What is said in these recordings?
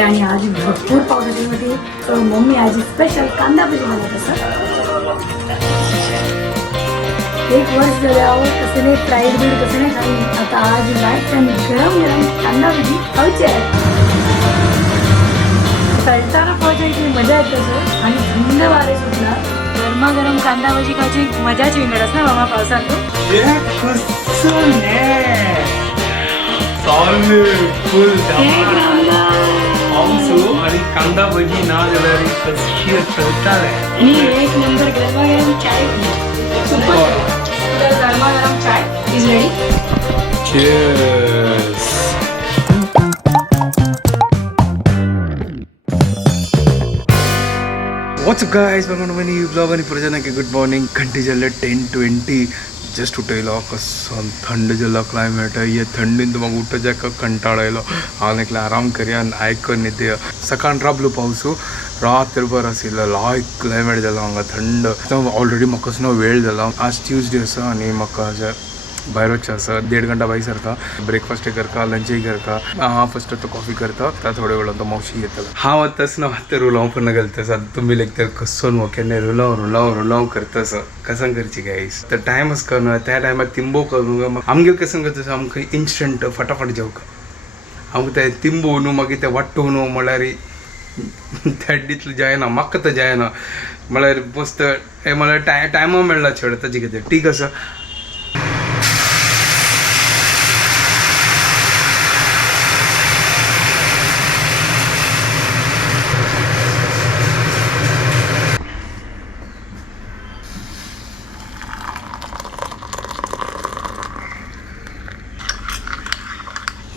आणि आज भरपूर पावसाळ्यामध्ये मम्मी आज स्पेशल कांदा भजी बनवत असतात. एक वर्ष झाल्यावर तसं नाही फ्राईड बीड तसं नाही खाल्ली. आता आज लाईट आणि गरम गरम कांदा भजी खायची आहे. तळताना खायची मजा येते तसं आणि थंड वारे सुटला गरमागरम कांदा भजी खायची मजाच वेगळंच ना मामा पावसात. आणि कांदा भजी ना जाल्यार कशी चलताले आणि एक नंबर गरमागरम चाय सुपर. गरमागरम चाय is ready. Cheers. What's up guys, welcome to my new vlog आणि प्रजनक गुड मॉर्निंग. घंटे झाले 10:20. जस्ट उठयलो कसं थंड झालं क्लायमेट. हे थंडीन मग उठच्या कंटाळयलो हांव एकला आराम करया आयकन न्हिदया. सकाळ राबलो पावस रात्रभर आशिल्लो लायक क्लायमेट जालो हांगा थंड. ऑलरेडी म्हाका कसलो वेळ जाला. आज ट्यूजडे आसा आनी म्हाका भायर वचचें आसा. 1.5 घंटा भायर सरता. ब्रेकफास्टय करता, लंचय करता. हांव फस्ट तो कॉफी करता. थोड्या वेळान तो मावशी येतलो. हांव आतां आतां रुलांव पण घालता आसा. तुमी लायक तर कसोन हो केन्ना रुलांव करता आसा कसन करची गायस. तर टायम आसता न्हू त्या टायमार तिंबो करूंक आमगेर कसन करता आमकां इन्स्टंट फटाफट जेवका. आमकां ते तिंबो न्हू मागीर ते वाट्टो न्हू म्हळ्यार त्या दितलें जायना. म्हाका तर जायना म्हळ्यार मस्त म्हळ्यार टायमा मेळना चड ताजे कितें ठीक आसा.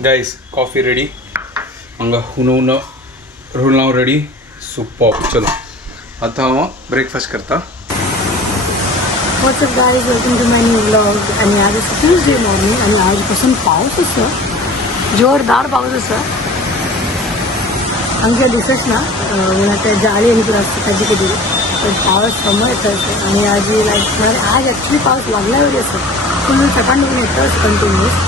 गाइस कॉफी रेडी हांगा हुनवून रोलांव रेडी सुपर. चलो आता हांव ब्रेकफास्ट करता. What's up guys, welcome to my new vlog. आणि आज ट्यूजडे मॉर्निंग आणि आजपासून पाऊस आसा, जोरदार पाऊस आसा. आमच्या दिसत ना त्या जाळी आणि तुला असते ताजी कधी पण पावस समोर येतं. आणि आज लाईक आज ॲक्च्युली पाऊस लागला वगैरे असं फुल सकाळ येतं कंटिन्युअस.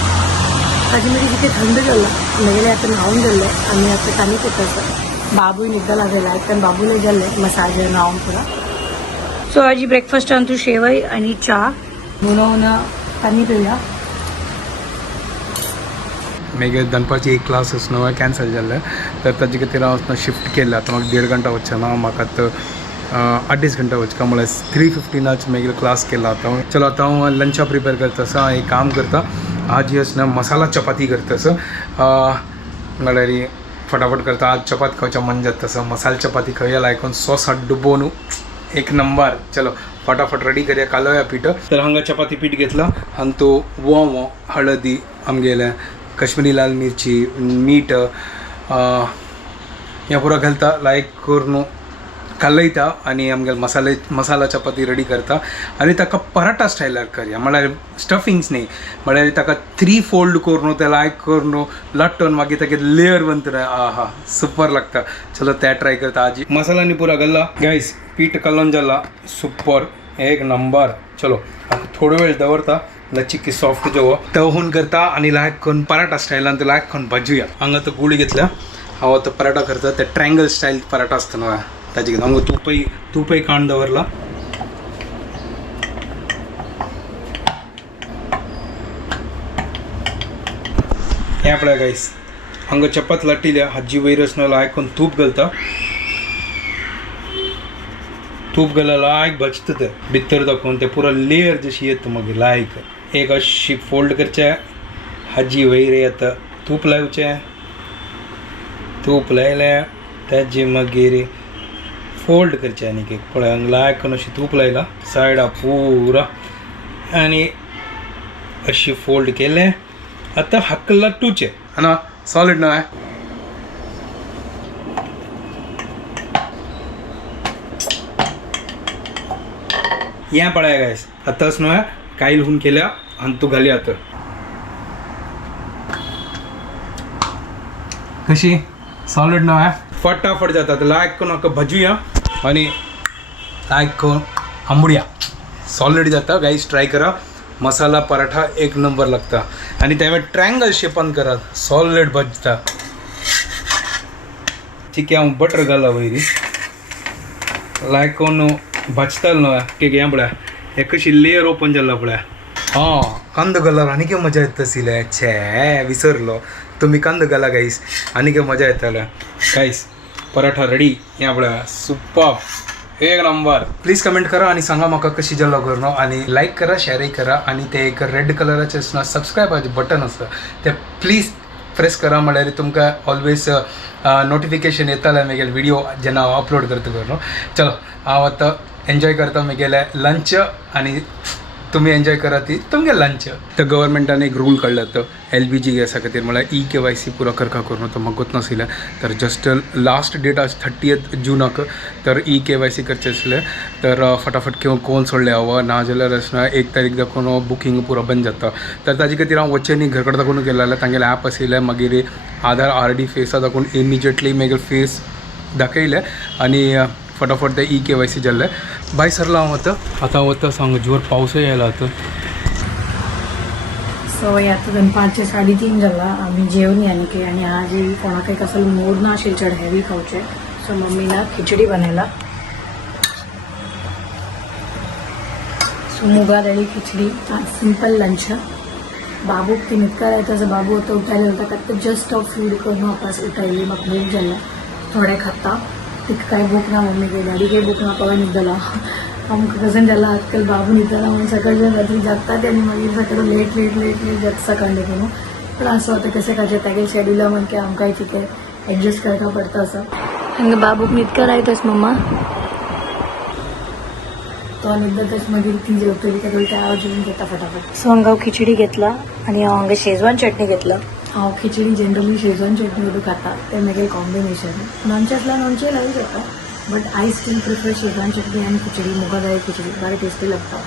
ताजी मध्ये तिथे थंड झालं म्हणजे आता न्हावून जाल्लें आनी आतां तांणी करता आसा. बाबूय न्हिदला लागलेला पण बाबूला जाल्लें मसाज न्हावून पुरा. सो आज ब्रेकफास्ट तूं शेवय आणि च्या बनवून तांणी पिवया. मागीर दनपारची एक क्लास आसनो कॅन्सल जाल्ले तर ताजे खातीर हांव वचना शिफ्ट केल्ले. आतां म्हाका 1.5 घंटा वचचें म्हाका आतां 8 घंटा वचका म्हळ्यार 3:15 मागीर क्लास केला. आतां चलो आतां हांव लंचा प्रिपेर करता आसा. एक काम करता आज ही असना मसाला चपाती करता आसा म्हळ्यार फटाफट करता. आज चपाती खावच्या मन जाता आसा. मसाला चपाती खावया लायकून सॉस डुबोवन एक नंबर. चलो फटाफट रेडी करया कालोया पीठ. तर हांगा चपाती पीठ घेतला आनी तो वोंव हळदी आमगेले कश्मीरी लाल मिरची मीठ हें पुरो घालता लायक करून कालयता आनी आमगे मसाला चपाती रेडी करता. आनी ताका पराठा स्टायलार करया म्हळ्यार स्टफिंग्स न्ही म्हळ्यार ताका 3 फोल्ड करून ते लायक करून लट्टून मागीर ताका लेयर बनता. आहा सुपर लागता. चलो त्या ट्राय करता. आज मसालानी पुरा घाल्ला गायस. पीठ कालोन जाला सुपर एक नंबर. चलो थोडो वेळ दवरता चिक्की सॉफ्ट जेवो तवून करता आनी लायक करून पराठा स्टायलान ते लायक करून भाजूया. हांगा तो गुळी घेतल्या हांव आतां पराठा करता. ते ट्रायंगल स्टायल पराठा आसता न्हू ताजे हांगा तुपय काण दवरला. हें पळय गायस हांगा चपात लाटिल्या हाजी वयर आसना लायक करून तूप घालता. तूप घाला लायक भाजता ते भितर दाखोवन ते पुरो लेयर जशी येता मागीर लायक एक अशी फोल्ड करचें हाजी वयर येता. तूप लावचें. तूप लायलें ताजे मागीर फोल्ड करचें आनी एक पळय हांगा लायक करून अशी तूप लायला सायडा पुरा आनी अशी फोल्ड केलें. आतां हाका लाटूचें हां सॉलिड न्हू. हें पळय गायस आतां न्हू कायल होऊन केल्या आनी तूं घालया आतां कशी सॉलिड न्हू फटाफट जाता. लायक करून म्हाका भाजूया आनी लायक करून आंबुड्या सॉलिड जाता. गायस ट्राय करा. मसाला पराठा एक नंबर लागता आनी त्या ट्रायंगल शेपान करात सॉलिड भाजता. चिकी हांव बटर घाला वयरी लायक कोण भाजताल न्हय केक हें पळय हे कशी लेयर ओपन जाला पळय हां कांदो घाल्यार आनी कितें मजा येता आसले छे विसरलो तुम्ही कांदो घाला गाईस आनी कितें मजा येताले गाईस पराठा रेडी हें पळय सुपर एक नंबर प्लीज कमेंट करा आणि सांगा म्हाका कशी जालो करून आणि लाईक करा शेअरय करा आणि ते एक रेड कलराचें आसना सबस्क्रायबाचें बटन आसा ते प्लीज प्रेस करा म्हळ्यार तुमकां ऑलवेज नोटिफिकेशन येतालें म्हगेले व्हिडिओ जेन्ना हांव अपलोड करता करून चलो हांव आतां एन्जॉय करता म्हगेले लंच आणि तुम्ही एन्जॉय करा ती तुमगे लंच तर गव्हर्मेंटान एक रूल काडला तो LPG गॅसा खातीर म्हळ्यार KYC पुरो करका करून तो म्हाका नासलें तर जस्ट लास्ट डेट आज 30 जूनाक तर KYC करचें आसलें तर फटाफट कोण सोडलें हांव नाजाल्यार आसना 1 तारीख दाखोवन बुकींग पुरो बंद जाता तर ताजे खातीर हांव वच्चें न्ही घरा कडेन दाखोवन गेलो जाल्यार तांगेलें ॲप आशिल्लें मागीर आधार RD फेसा दाखोवन इमिजिएटली म्हगेलो फेस दाखयलें आनी फटाफट ते KYC जाल्लें बाय सरला हांव आतां वता सांग जोर पावसय आयला आतां सो आता 5:30 जाला आम्ही जेवण यानी आणि आज कोणाक कसं मूड ना आशिल्लें चड हेवी खावचें सो मम्मीना खिचडी बनायला सो मुगा दाळी खिचडी सिंपल लंच बाबूक ती न्हिदकार येता बाबू आतां उठायला होता आता जस्ट फूड करून वापस उठयली म्हाका भूक जाल्ला थोडे खाता तिका काय भूक ना मम्मी काही डॅडी काही भूक ना पवा न्हिदला आमकां कजन जाला आजकाल बाबू न्हिदला म्हणून सकाळच्या रात्री जागतात आणि मागीर सकाळी लेट जाता सकाळ देखून पण असं होतं कशें खायचें तेगे शेड्युला म्हणजे आमकांय तिथे एडजस्ट करता पडता असं हांगा बाबूक न्हिदकार आयतच मम्मा तो न्हिदतच मागीर ती जेवतली त्या वेळी हांव जेवून घेता फटाफट सो हांगा हांव खिचडी घेतला आणि हांव हांगा शेजवान चटणी घेतला हांव खिचडी जनरली शेजवान चटणी करून खाता ते म्हगेलें कॉम्बिनेशन लोणचें आसल्यार लोणचें लावूं शकता but I still prefer Schezwan chutney आणि खिचडी मुगा दाळी खिचडी बड़ी टेस्टी लगता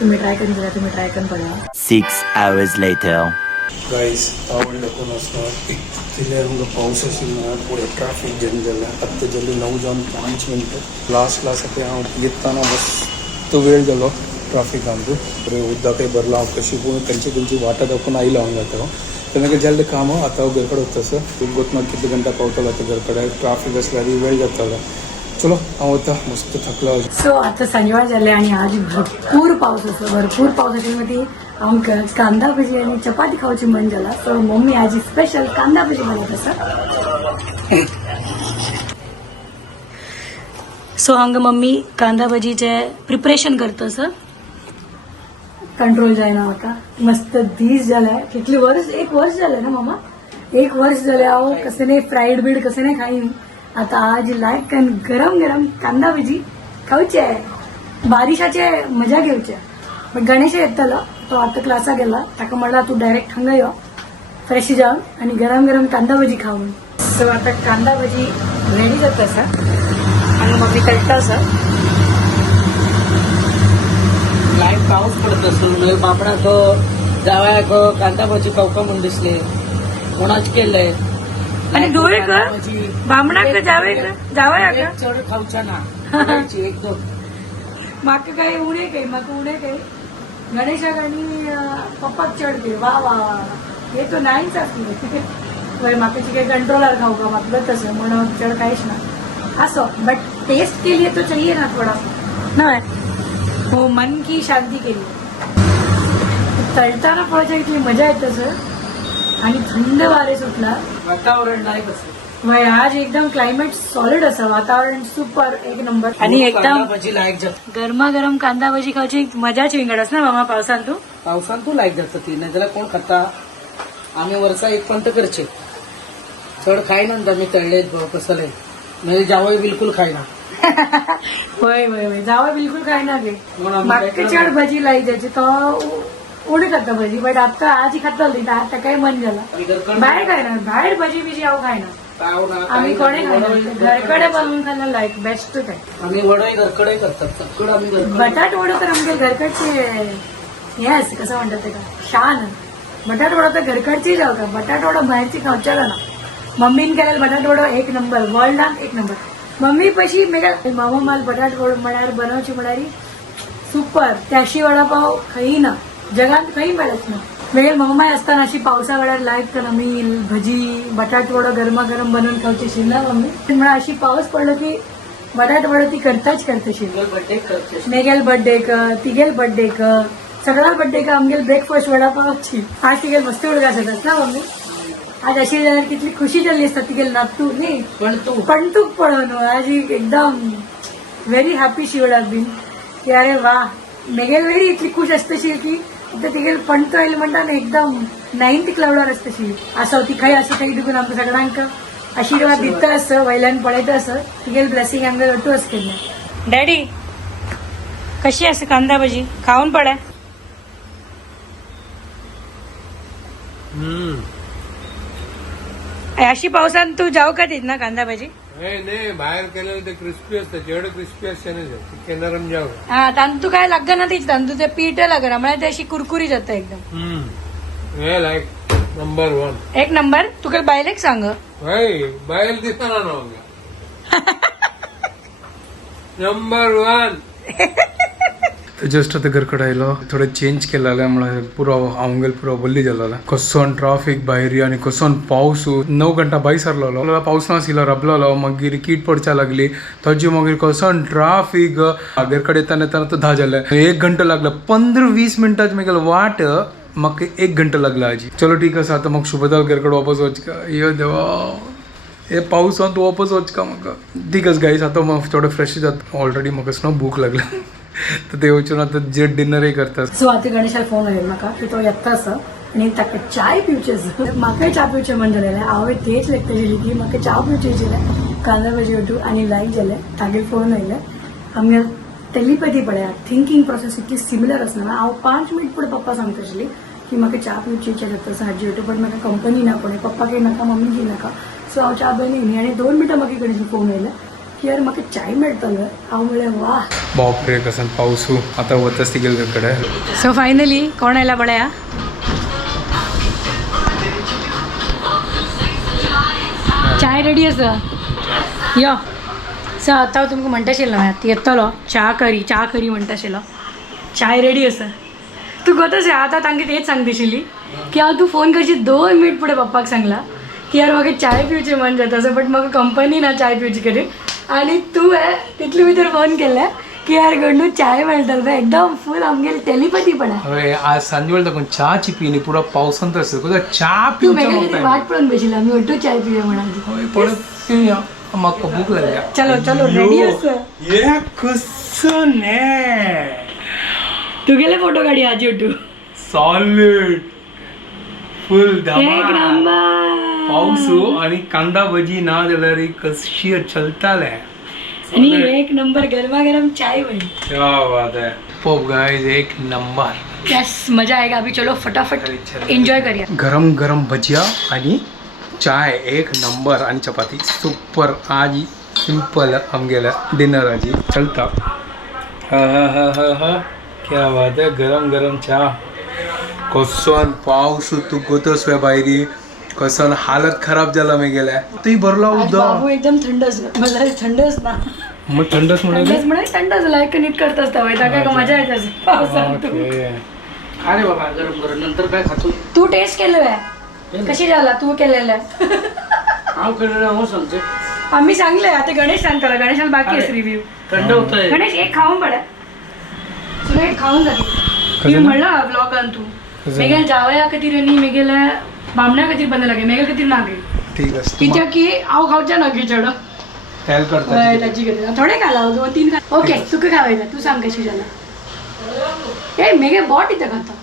तुम्ही ट्राय करून जाल्यार तुम्ही ट्राय करून पळया 6 hours later गाईस आवडलं कोण असणार इतले हांगा पावस आशिल्लो पुढे ट्रॅफिक जॅम जालें आतां जाली 9:05 मिनटां लास्ट सकाळी हांव येताना बस तो वेळ जालो ट्रॅफिकांत बरें उदकय भरला हांव कशी पूण खंयची वाटा दाखोवन आयलो हांगा आतां तर म्हाका जाल्लें काम आतां हांव घरा कडेन वता खूब गोतमार कितले घंटा पावतलो आतां घरा कडेन ट्रॅफिक आसल्यार वेळ जातालो चलो हांव वता मस्त थकलो सो आता संजवार जाले आणि आज भरपूर पाऊस असो भरपूर पाऊस आशिल्लो आमकां कांदा भजी आणि चपाती खावची मन जाला सो मम्मी आज स्पेशल कांदा भजी बनवत आसा सो हांगा मम्मी कांदा भजीचे प्रिपरेशन करता आसा कंट्रोल जायना म्हाका मस्त दीस जाले कितली वर्स 1 वर्स जालें ना मामा 1 वर्स जालें हांव कशें नाही फ्रायड बीड कशें नाही खाईन आता आज लायक गरम गरम कांदा भजी खावचे बारिशाचे मजा घेवचे पण गणेश येतलो तो आता क्लासा गेला ताका म्हणला तू डायरेक्ट हांगा यो फ्रेश जावन आणि गरम गरम कांदा भजी खाऊन सो आता कांदा भजी रेडी जाता आसा आणि मम्मी तळटा आसा लायक पाऊस पडत असून बापणाक जावयाक कांदा भजी खावपा म्हण दिसले कोणाच केलंय आणि डोळे कर बामणाक जावया चढ खावच्या ना एक दोन म्हाका काय उणे काय म्हाका उणे काय गणेशाक आणि पप्पाक चढ घे वा वा वा हे तो नाहीच असले वय म्हाका काही कंट्रोलर खावपा म्हाका तसं म्हणून चढ काहीच ना असो बट टेस्ट के लिए तो चाहिए ना थोड़ा ना हो मन की शांती के लिए तळताना पळच्या इतली मजा येत तसं आणि थंड वारे सुटला वातावरण नाही कसं वय आज एकदम क्लायमेट सॉलिड असं वातावरण सुपर एक नंबर आणि एकदम भजी लायक जात गरमागरम कांदा भजी खावची मजाच विंगडस ना मामा पावसान तू पावसान तू लायक जात ती नाहीतर कोण खाता आम्ही वर्सा एक पंत करचे चढ खायना आम्ही तळले कसले म्हणजे जावय बिलकुल खायना वय वय वय जावं बिलकुल काय ना गे मागच्या चढ भजी लाई जायची तो उडी खाता भजी बट आता आज खातली आता काय मन झाला बाहेर काय ना बाहेर भजी बिजी हांव खायना आम्ही कोणे खायना घरकडे बनवून खायला लायक बेस्ट काय आम्ही वडय घरकडे करतात सगळं आम्ही बटाट वडो तर आमच्या घरकडचे हे असते कसं म्हणतात ते का शान बटाट वडो तर घरकडची जाऊ का बटाट वडो बाहेरची खावच्या ना मम्मीन केलेलं बटाट वडो एक नंबर वर्ल्डान एक नंबर मम्मी पशी मेगा मामा माल बटाट वडो म्हळ्यार बनवची म्हळ्यार सुपर त्याशी वडापाव खंय ना जगात खंय मेळत ना वेगळे मम्माई असताना अशी पावसाळ्यात लायक तर आम्ही भजी बटाट वडं गरमागरम बनवून खावची शिल्ला मम्मी मला अशी पाऊस पडलं की बटाट वडं ती करताच करते बर्थडे करते मेगेल बर्थडे क तिगेल बर्थडे क सगळा बर्थडे का आमगेल ब्रेकफास्ट वडापावची आज तिगेल मस्त उडगा असतात ना मम्मी आज अशी जाल्यार कितली खुशी जाल्ली असता तिगेल नातू न्ही पण तू पळोवन आज एकदम very happy she would have been की अरे वा मेगेल वेळी इतली खुश असतशी की तिगेल पंत येयले म्हणटा न्ही एकदम 9th क्लाउडार असतशी असो ती खंय असो थंय देखून आमकां सगळ्यांक आशीर्वाद दिता असं वयल्यान पळयता असं तिगेल ब्लेसिंग आमगे अटू अस केलं डॅडी कशी असं कांदा भाजी खाऊन पडा अशी पावसान तू जाऊ का देत ना कांदा भाजी नाही बाहेर केलेलं ते क्रिस्पी असतं जेवढं क्रिस्पी असते ना नरम जाऊ हा तांदूळ काय लागतं ना तीच तांदूळ ते पीठ लागणार म्हणजे ते अशी कुरकुरी जातं एकदम हे लाईक नंबर 1 एक नंबर तुका बायलेक सांग बाहेर दिसणार ना नंबर 1 जस्ट आता घरकडे आयलो थोडं चेंज केलेलं म्हळ्यार पुरो आमगेल पुरो बल्ली जालेला कसोन ट्राफिक भायर आनी कसोन पावस 9 घंटा भायर सरलो पावस नाशिल्लो रबलोलो मागीर कीट पडच्या लागली ताजी मागीर कसोन ट्राफिक घरकडे येताना तो धा जाले 1 घंटा लागला 15-20 मिनटाची मागीर वाट म्हाका 1 घंटा लागला आजी चलो ठीक आसा आता म्हाका शुभदाल घरकडे वापस वचका यो देवा हे पावसांत वापस वचका म्हाका ठीक आसा गाईस आता थोडं फ्रेश जाता ऑलरेडी म्हाका स्नो भूक लागला तर ते वचून आता जे डिनरही करतात सो आता गणेशाला फोन आयलो म्हाका की तो येता असो आनी ताका चाय पिवचे म्हाकाय चा पिवचे मन जालें हांवें तेच लेखतली की म्हाका चा पिवचे कांदा भाजी वटू आनी लायक जालें तागेर फोन आयले आमगे टेलिपॅथी पळय थिंकिंग प्रोसेस इतली सिमिलर आसना हांव 5 मिनट फुडें पप्पा सांगता आशिल्ली की म्हाका चा पिवची इच्छा जाता हाजी वटू पण म्हाका कंपनी ना कोणें पप्पाकय नाका मम्मीकय नाका सो हांव चा बनयली आनी 2 मिनटां म्हाका गणेशान फोन आयले की यार म्हाका चाय मेळटलो हांव म्हणलें वा बापरे कसन पाऊस आता वतच तिगेल घरकडे सो फायनली कोण आयला बळ्या चाय रेडी आसा यो सो आतां हांव तुमकां म्हणटा आशिल्लो येतलो चा करी म्हणटा आशिल्लो चाय रेडी आसा तूं कोताशें आतां तांकां तेच सांगता आशिल्ली की हांव तूं फोन करची 2 मिनट फुडें पप्पाक सांगला की यार म्हाका चाय पिवचें मन जाता असो बट म्हाका कंपनी ना चाय पिवची करी आणि तू तितले भितर फोन केला की यार गंडू चाय मेळटलो एकदम फुल आमगेल टेलिपॅथी पण आहे आज सांजे वेळ दाखवून चा ची पिनी पुरा पावसांत असतो चा तू मेघा वाट पळोवन बशिल्लो आमी वटू चाय पिया म्हणाली परत पिवया म्हाका भूक लागल्या चलो चलो रेडी आसा ये कसं ने तुगेले फोटो काढी आजी वटू सॉलिड फुल एक धमाल नंबर पाऊस आणि कांदा भजी ना जाल्यार कशी चलताले आणि एक नंबर गरमागरम चाय बनी क्या बात है पॉप गाइस एक नंबर यस मजा आएगा अभी चलो फटाफट एंजॉय करिए गरम गरम भजिया आणि चाय एक नंबर आणि चपाती सुपर आज सिंपल आमगेला डिनर आजी चलता हा क्या बात है गरम गरम चा कसोन पाऊस तू गोतस वे भायरी कसोन हालत खराब जाला मी गेल्या तूही भरला उदक बाबू एकदम थंडच मला थंडच ना मग थंडच म्हणे थंडच लायक नीट करत असता काय मजा येत पावसात अरे बाबा गरम गरम नंतर काय खातो तू टेस्ट केलं कशी झाला तू केलेलं हांव केलेलं हो सांगते आम्ही सांगले आता गणेश सांगतो गणेशाला बाकी आहे रिव्ह्यू थंड होतंय गणेश एक खाऊन पडा तुला एक खाऊन जाते मी म्हणलं ब्लॉग आण तू मेघेल जावया खातीर आनी मेघेल बामण्या खातीर बंद लागे मेघेल खातीर ना गे ठीक आहे कित्याक की हांव खावचें ना की चड हेल्प करता ताची खातीर थोडे खाला 2-3 खा ओके तुका खावयता तू सांग कशी जाला ए मेघे बॉट इथं खाता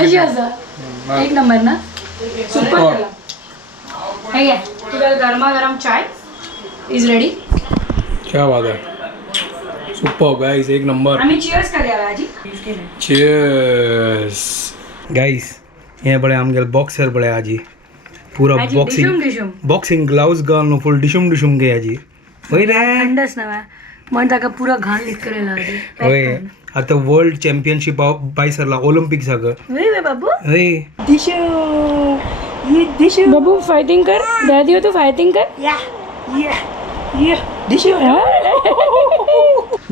कशी आसा एक नंबर ना सुपर झाला हे घे तुझ्या गरमागरम चाय इज रेडी क्या बात है सुपर गाइस एक नंबर आम्ही चीयर्स करूया आजी चीयर्स गाइस ये बड़े आमगेल बॉक्सर बड़े आजी पूरा बॉक्सिंग ग्लाउज घालून फुल डिशुम गे आजी होय रे थंडच ना मन ताका पुरा घाण लीक करेला होय आता वर्ल्ड चॅम्पियनशिप बाय सरला ऑलिम्पिक जागा वे बाबू होय दिशू बाबू फायटिंग कर दादी हो तू फायटिंग कर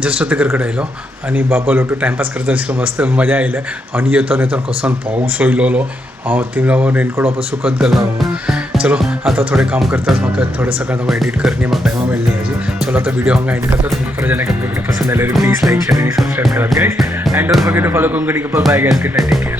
जस्ट आता घरकडे आयलो आणि बाबा लोटो टायमपास करता आसलो मस्त मजा आयल्या आणि येता कसो पाऊस वयलो हांव थिंगा रेनकोट वापस सुकत गेलो चलो आता थोडे काम करतात म्हाका थोडे सकाळ म्हाका एडिट करनी म्हाका टायमा मेळ्ळी हेजी चलो आता व्हिडिओ हांगा एंड करता तुमकां जेन्ना वीडियो पसंद आयल्यार प्लीज लाईक शेअर आणि सबस्क्राईब करात guys and don't forget to follow Konkani couple bye guys good night take care